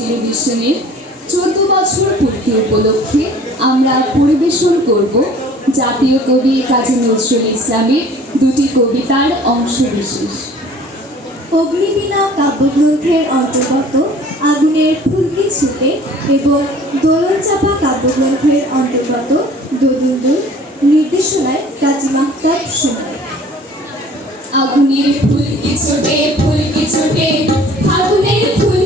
টেলিভিশনের 14 বছর পূর্তি উপলক্ষে আমরা পরিবেশন করব জাতীয় কবি কাজী নজরুল ইসলামের দুটি কবিতার অংশবিশেষ। অগ্নিবীণা কাব্যগ্রন্থের অন্তর্গত আগুনের ফুলকি ছুটে এবং দোলনচাপা কাব্যগ্রন্থের অন্তর্গত দোদুলদুল নির্দেশনায় কাজী মাহতাব সুমন। আগুনের ফুলকি ছোটে, ফুলকি ছোটে, আগুনের ফুল